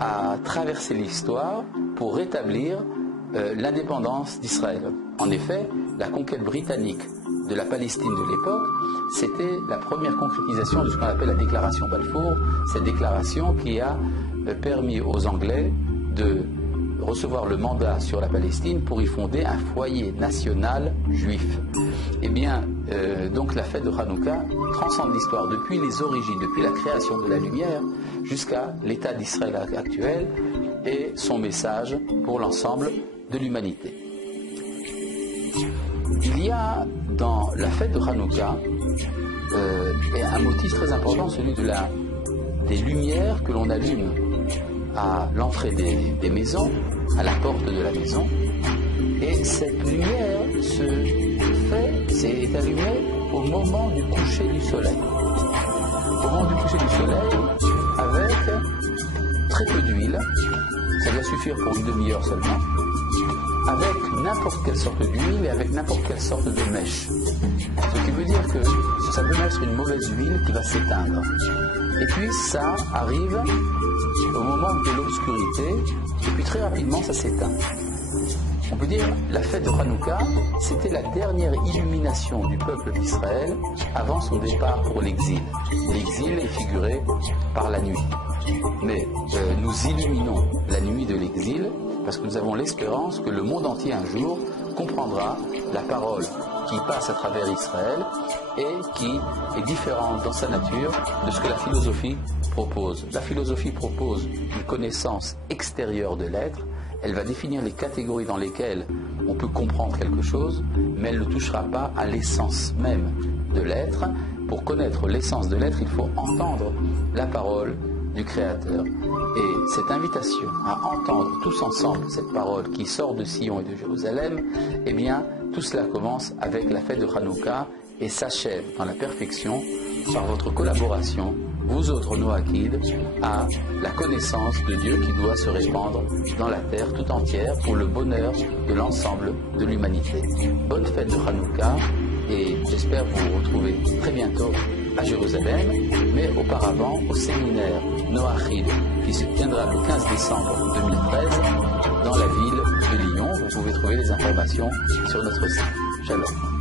a traversé l'histoire pour rétablir l'indépendance d'Israël. En effet, la conquête britannique de la Palestine de l'époque, c'était la première concrétisation de ce qu'on appelle la déclaration Balfour, cette déclaration qui a permis aux Anglais de recevoir le mandat sur la Palestine pour y fonder un foyer national juif. Eh bien, donc la fête de Hanouka transcende l'histoire depuis les origines, depuis la création de la lumière jusqu'à l'état d'Israël actuel et son message pour l'ensemble de l'humanité. Il y a dans la fête de Hanouka un motif très important, celui des lumières que l'on allume à l'entrée des maisons, à la porte de la maison. Et cette lumière est allumée au moment du coucher du soleil. Au moment du coucher du soleil, avec très peu d'huile, ça doit suffire pour une demi-heure seulement, avec n'importe quelle sorte d'huile et avec n'importe quelle sorte de mèche. Ce qui veut dire que ça peut être une mauvaise huile qui va s'éteindre. Et puis ça arrive au moment de l'obscurité, et puis très rapidement ça s'éteint. On peut dire la fête de Hanouka, c'était la dernière illumination du peuple d'Israël avant son départ pour l'exil. L'exil est figuré par la nuit. Mais nous illuminons la nuit de l'exil parce que nous avons l'espérance que le monde entier un jour comprendra la parole qui passe à travers Israël et qui est différente dans sa nature de ce que la philosophie propose. La philosophie propose une connaissance extérieure de l'être. Elle va définir les catégories dans lesquelles on peut comprendre quelque chose, mais elle ne touchera pas à l'essence même de l'être. Pour connaître l'essence de l'être, il faut entendre la parole du Créateur. Et cette invitation à entendre tous ensemble cette parole qui sort de Sion et de Jérusalem, eh bien, tout cela commence avec la fête de Hanouka et s'achève dans la perfection par votre collaboration, vous autres Noachides, à la connaissance de Dieu qui doit se répandre dans la terre tout entière pour le bonheur de l'ensemble de l'humanité. Bonne fête de Hanouka et j'espère vous retrouver très bientôt à Jérusalem, mais auparavant au séminaire Noachide qui se tiendra le 15 décembre 2013 dans la ville de Lyon. Vous pouvez trouver les informations sur notre site. Shalom.